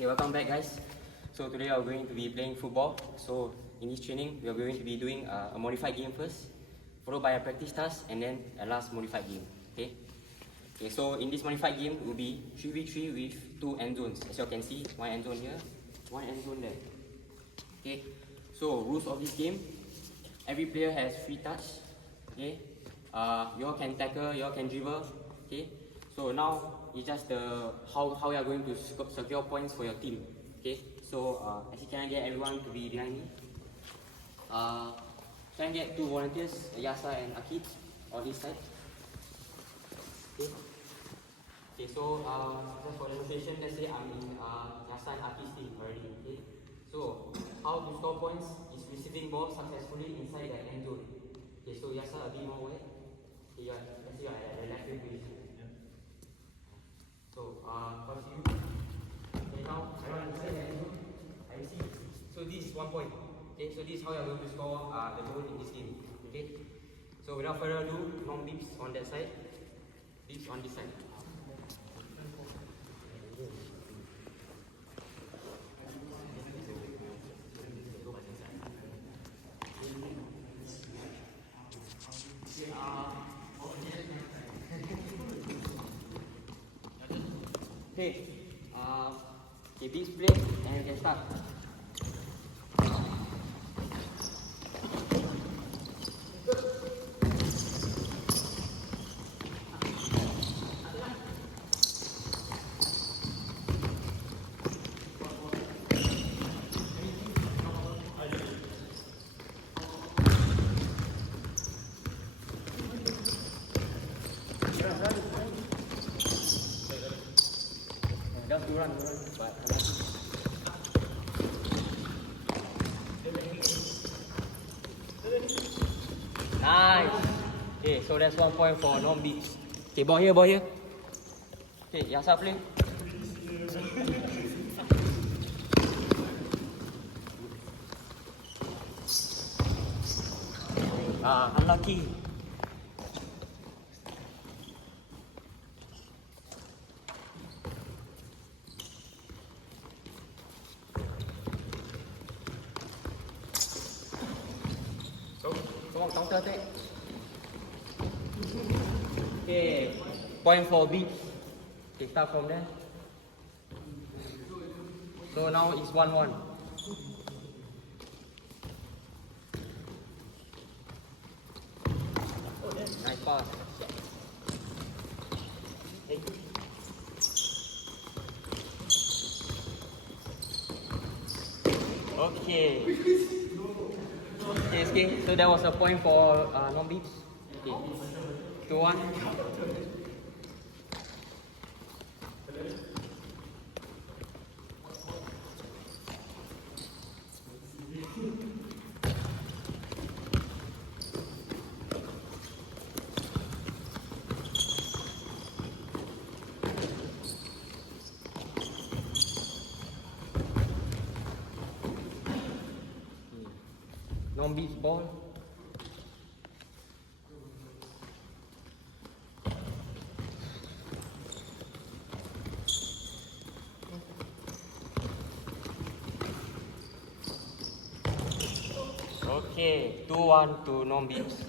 Okay, welcome back guys. So today we are going to be playing football. So in this training, we are going to be doing a modified game first, followed by a practice task, and then a last modified game. Okay. Okay. So in this modified game, it will be 3v3 with 2 end zones. As you can see, one end zone here, one end zone there. Okay. So rules of this game: every player has free touch. Okay. You all can tackle, you all can dribble. Okay. So now it's just the how you are going to secure points for your team. Okay. So as you can get everyone to be behind me. Can I get 2 volunteers, Yasa and Akid, on this side? Okay. Okay. So just for demonstration, let's say I'm in Yasa and Akid's team already. Okay. So how to score points is receiving ball successfully inside the end zone. Okay. So Yasa, a bit more away. Okay. Let's say you're at the left wing position. So, first you. Okay, now I want to say that I see. So this is 1 point. Okay, so this is how you're going to score the goal in this game. Okay. So without further ado, long beeps on that side, beeps on this side. Okay, okay, beats play and we can start. Just run, but nice. Okay, so that's 1 point for non-beats. Okay, ball here, ball here. Okay, Yasa play. Unlucky. Come on, counter attack. Okay, point for beats. Okay, start from there. So now it's 1-1. Nice pass. Okay. Okay, so that was a point for non-beats. Okay. 2-1. Non-beats ball. Okay, 2-1 to non-beats.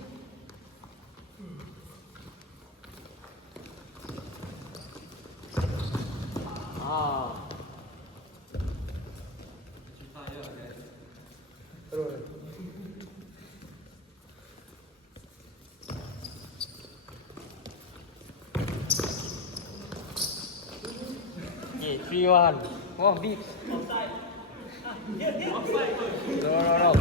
Okay, 3-1. Come on, beats. No.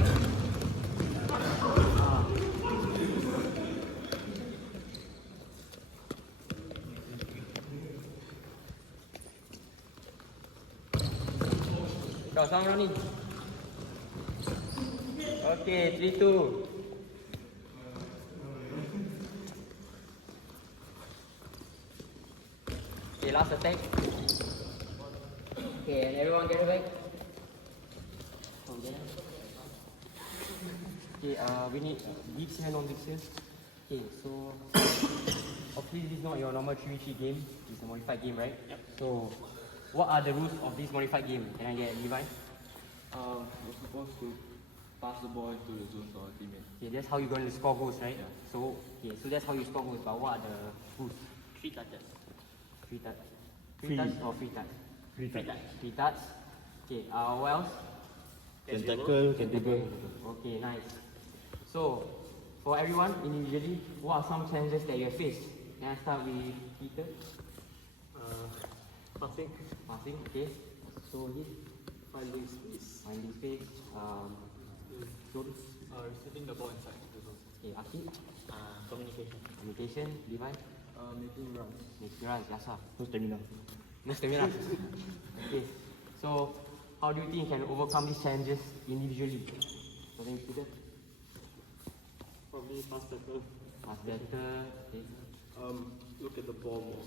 Go, someone running. Okay, 3-2. Okay, last attack. Okay, and everyone get back. Okay, we need beats here, non-beats here. Okay, so obviously this is not your normal 3v3 game. It's a modified game, right? Yep. So what are the rules of this modified game? Can I get Levi? You're supposed to pass the ball into the zone to our teammate. Okay, that's how you're going to score goals, right? Yeah. So, okay, so that's how you score goals. But what are the rules? 3 touches. Three touch. Free. Touch or free touch? Free touch. Three touch. Okay. What else? Can tackle, can dribble. Okay, nice. So, for everyone individually, what are some challenges that you have faced? Can I start with Peter? Passing. Passing. Okay. So he Finding space. finding space. Zul. Receiving the ball inside the zone. Okay. Akid. Communication. Communication. Levi. Making runs. Making runs. Yasa. No stamina. No stamina. Okay. So, how do you think you can overcome these challenges individually? Starting with Peter. Probably pass tackle. Pass better. Okay. Look at the ball more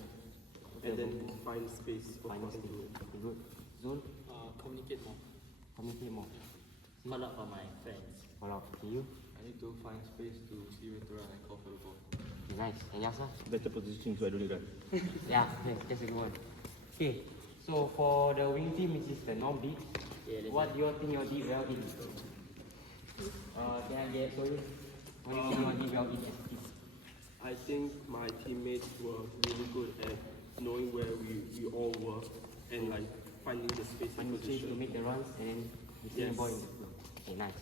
and then find space for Final passing stage. to it. Okay, good. Zul. Communicate more. Communicate more. Call out for my friends. Follow up. Okay, you. I need to find space to see where to run and call for the ball. Okay, nice. And Yasa? Better positioning so I don't need run. Yeah, that's a good one. Okay, so for the wing team, which is the non-beat, Yeah, what do you think you did well in? Can I get, sorry? What do you think you did well in as a team? I think my teammates were really good at knowing where we all were and like finding the space and Finding space to position. make the runs and then receiving Yes. the ball in the flow. Okay, nice.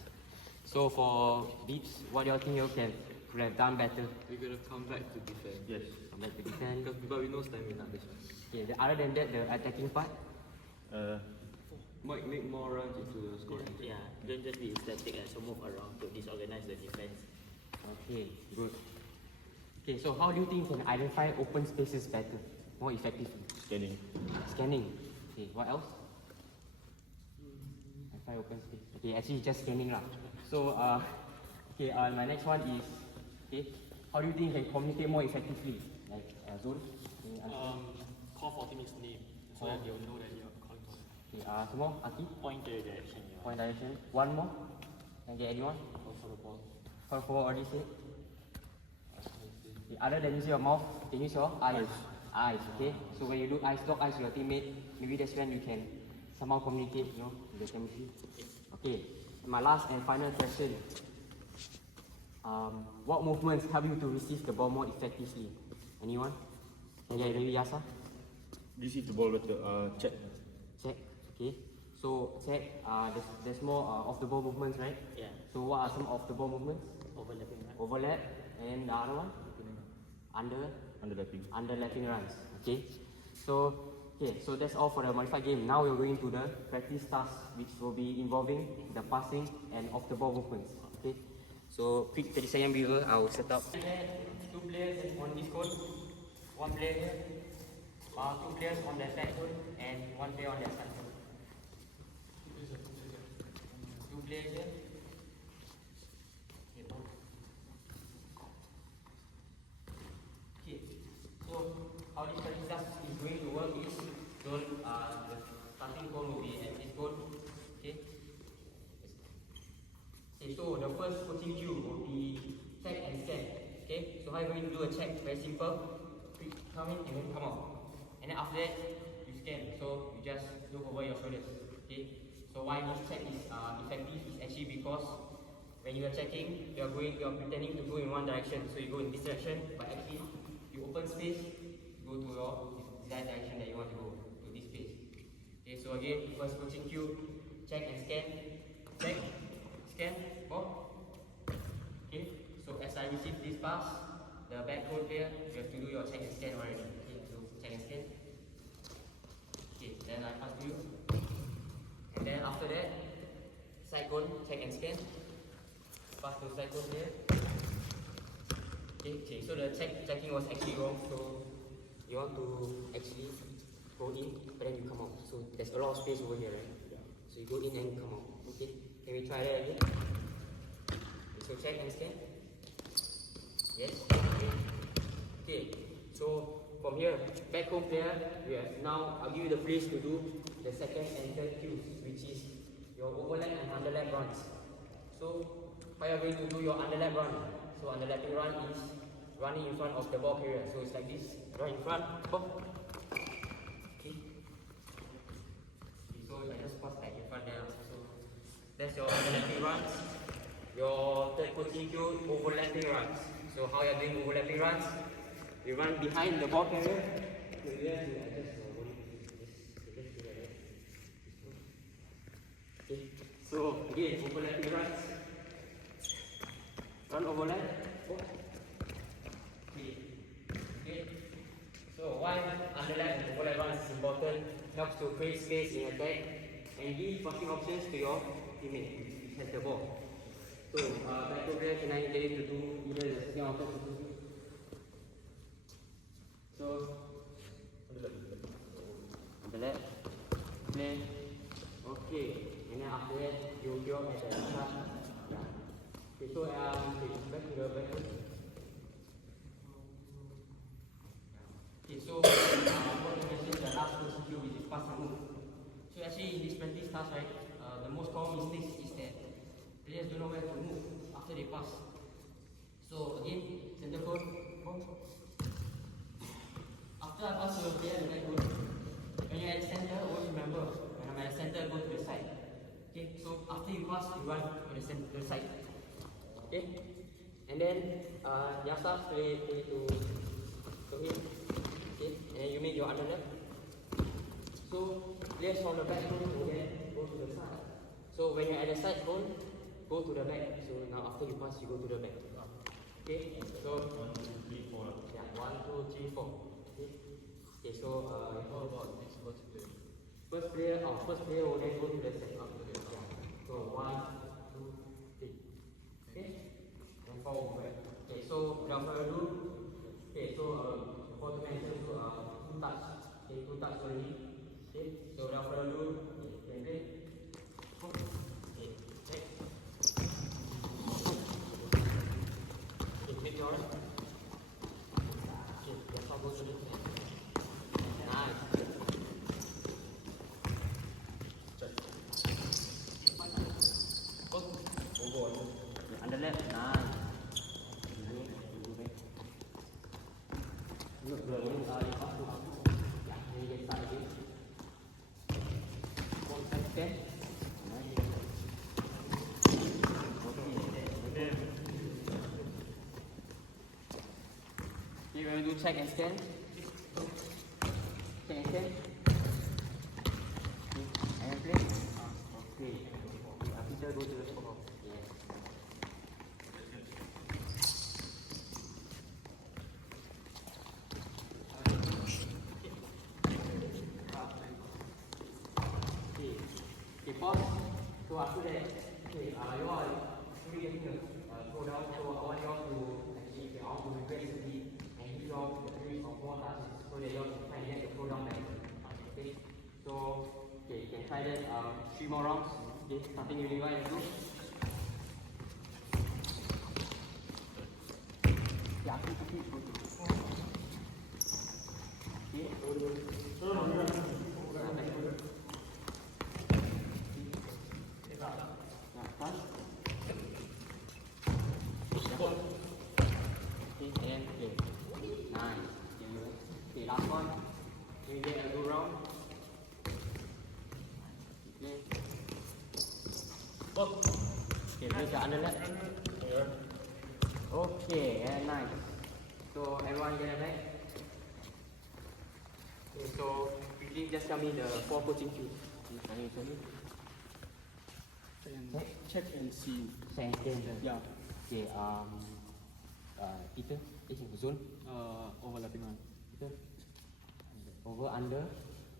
So for beats, what do you think you could have done better? We're gonna come back to defend. Yes. Come back to defend. But we know stamina this one. Okay, other than that, the attacking part? Might make more runs into the scoring. Yeah, don't just be static and so move around to disorganize the defense. Okay, good. Okay, so how do you think you can identify open spaces better, more effectively? Scanning. Scanning. Okay, what else? Identify open space. Okay, actually just scanning lah. So, okay, my next one is, okay, how do you think you can communicate more effectively? Like, Zul? Can you answer? Call for teammate's name so that they'll know that you're calling for them. Okay, some more, Aki? Point to the direction you want. Point direction. One more? Can I get anyone? Call for the ball. Call for already said. Okay, other than using your mouth, can you use your eyes? Eyes, okay? So when you do eyes, lock eyes with your teammate, maybe that's when you can somehow communicate, you know, with the chemistry. Okay, my last and final question. What movements help you to receive the ball more effectively? Anyone? Can you get maybe Yasa? Receive the ball better. Check. Check, okay. So check, there's more off the ball movements, right? Yeah, So what are some off the ball movements? overlapping, right? Overlap, and the other one? Underlapping. Underlapping runs. Okay. So that's all for the modified game. Now we're going to the practice task, which will be involving the passing and off the ball movements. Okay. So quick 30-second viewer, I will set up. Two players on this court, one player here, two players on the side court, and one player on the side court. Two players here. Okay, so how this practice task is going to work is, the starting goal will be at this goal. Okay. Okay, so the first coaching cue will be check and scan. Okay, so how are you going to do a check? Very simple. Quick, come in and then come out. And then after that, you scan. So you just look over your shoulders. Okay. So why this check is effective is actually because when you are checking, you are pretending to go in one direction. So you go in this direction, but actually you open space, go to your desired direction that you want to go, to this space. Okay, so again, first coaching cue, check and scan. Check, scan, ball. Okay, so as I receive this pass, the back goal player, you have to do your check and scan already. Okay, so check and scan. Okay, then I pass to you. And then after that, side goal, check and scan. Pass to side goal player. Okay, so the checking was actually wrong. So you want to actually go in, but then you come out. So there's a lot of space over here, right? So you go in and come out. Okay, can we try that again? So check and scan. Yes. Okay. Okay. So from here, back home player, we have now. I'll give you the place to do the second and third cues, which is your overlap and underlap runs. So how you are going to do your underlap run? So underlapping run is running in front of the ball carrier. So it's like this. Run in front. Ball. Okay. That's your overlapping runs. Your third coaching cue, overlapping runs. So how you're doing overlapping runs? You run behind the ball carrier. So you have to adjust your body. Okay. So again, overlapping runs. Run overlap. Okay. So why underlap and overlap runs is important. Helps to create space in attack and give passing options to your teammate which has the ball. So back over here, can I get you to do either the second option? So underlap, play. Okay, and then after that you go at the start. Okay, so back to the back. Okay, so what you mentioned the last coaching cue which is pass and move. So actually in this practice task, right, the most common mistake is that players don't know where to move after they pass. So again, center forward, after I pass to the player, I go. When you're at the center, always remember, when I'm at the center, go to the side. Okay, so after you pass, you run to the center, the side. Okay, and then Yasa play to him. Okay, and then you make your underlap. So players from the back zone will then go to the side. So when you're at the side zone, go to the back. So now after you pass, you go to the back. Okay, so 1, 2, 3, 4. Yeah, 1, 2, 3, 4. Okay, okay, so how about this first player? First player will then go to the second. Yeah. So 1, 2, 3. Okay, and 4 over. Okay, so without further ado, okay, so for to mention, so 2 touch. Okay, 2 touch only. Okay, so without further ado, okay, play. Okay, next. Okay, make your right. Okay, that's how goes to this. Nice. Underlap, nice. Look, the wings are in up to up. Yeah, then you can start again. 1 second. Okay, we're going to do check and scan. Check and scan. Okay, and play. Okay. Peter, go to the score. Yes. Okay, pause. So after that, okay, you are really getting a go down. So I want you all to actually, I want to request the lead and give you all the 3 or 4 touches so that you all can try and get the go down back. Okay, so okay, you can try that 3 more rounds. Okay, starting with Levi and Blue. Yeah, okay, go to. Okay, go to. Okay, and okay. Nice. Okay, last one. Can you get a good round? Okay. Okay, place your underlap. Okay, and nice. So everyone get a back. Okay, so quickly just tell me the 4 coaching cues. Check and see. Check and scan. Yeah. Okay, Peter, zone, Overlapping one. Peter, over, under,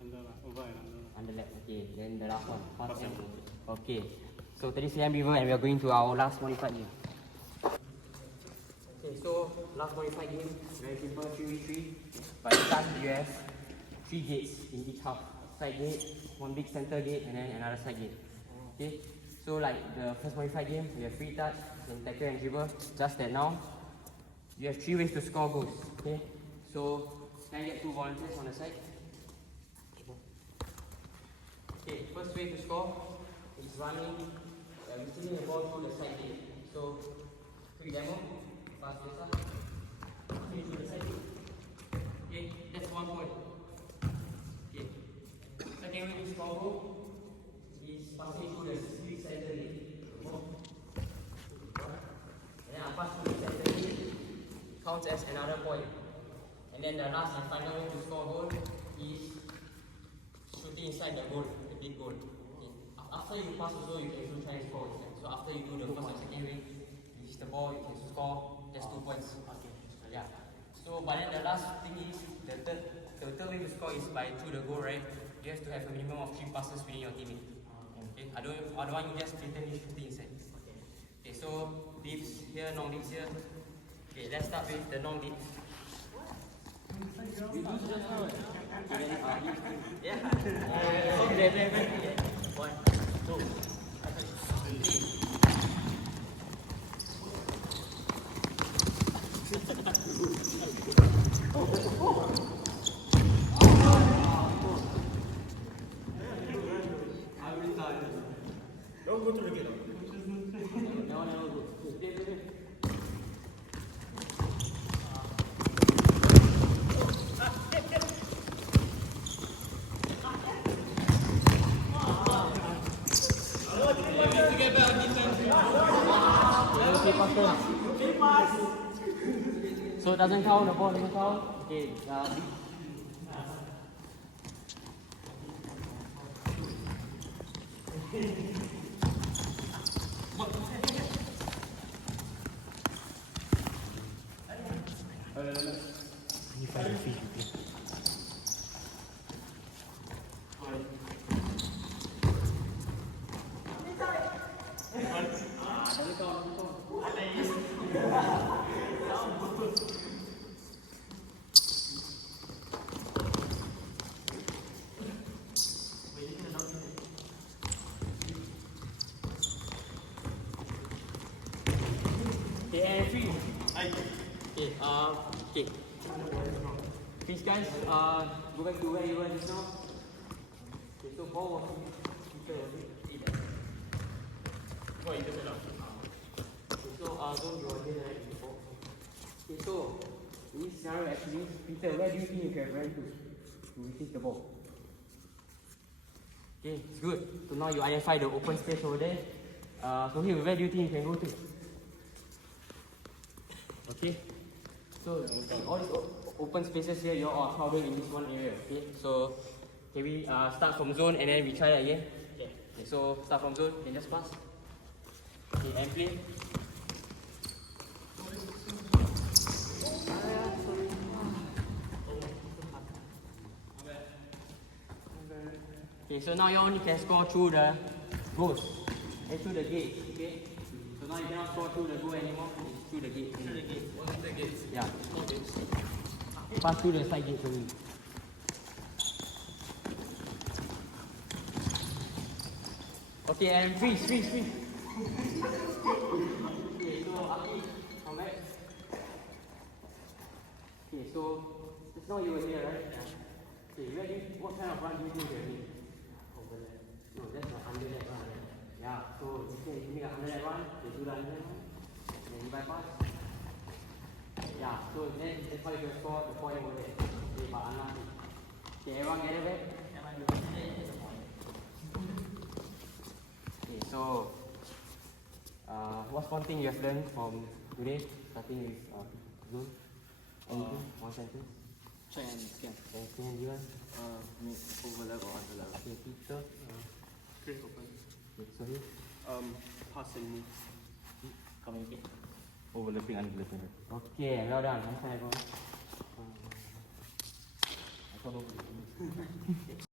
Over and under. underlap. Okay, then the last one, pass and go. Okay, so tadi saya Beaver and we are going to our last modified game. Okay, so last modified game, very simple, 3v3. But this time you have 3 gates in each half. Side gate, 1 big center gate, and then another side gate. Okay, so like the first modified game, we have free touch, then tackle and dribble. Just that now, you have 3 ways to score goals. Okay, so can I get 2 volunteers on the side? Okay, first way to score is running, receiving the ball through the side gate. So, quick demo, pass this up, finish to the side gate. Okay, that's 1 point. Okay, second way to score goal is passing through the street center gate. And then I pass through the center gate, counts as another point. And then the last and final way to score a goal is shooting inside the goal, the big goal. Okay. After you pass also, you can also try and score. So after you do the first and second way, you hit the ball, you can score, that's 2 points. Okay. Yeah. So, but then the last thing is, the third way to score is by through the goal, right? You have to have a minimum of 3 passes within your teammate. Okay. Otherwise you just blatantly shoot it inside. Okay, so dips here, non dips here. Okay, let's start with the non dips. Yeah. One, two. Don't go through the gate. So it doesn't count, the ball doesn't count. Okay, okay, and free. Okay, okay. Please guys, go back to where you were just now. Okay, so ball was Okay, so don't you want to right before. Okay, so in this scenario actually, Peter, where do you think you can run to receive the ball? Okay, it's good. So now you identify the open space over there. So here, where do you think you can go to? Okay. So all these open spaces here, you all are crowded in this one area. Okay. So can we start from zone and then we try that again? Okay. So start from zone. Can just pass. Okay, and play. Okay, so now you only can score through the goals and through the gate. Okay. So now you cannot score through the goal anymore. It's through the gate. Through the gate. What's the gate? Yeah. Pass through the side gate only. Okay, and freeze. Okay, so Aki, come back. Okay, so just now you were here, right? Okay, what kind of run do you think you're doing? Overlap. No, that's not under that run. Yeah, so you can make an under that run, you do the under that run, then you bypass. Yeah, so then that's how you can score the point over there. Okay, but unlucky. Okay, everyone get it back? Okay, so what's one thing you have learned from today, starting with Zoom? Anything? One sentence? Check and scan. Okay, can you Make overlap or underlap. Okay, Peter. Great open. Okay, so here. Pass and move. Communicate. Overlapping, underlapping. Okay, well done. Nice, everyone. I thought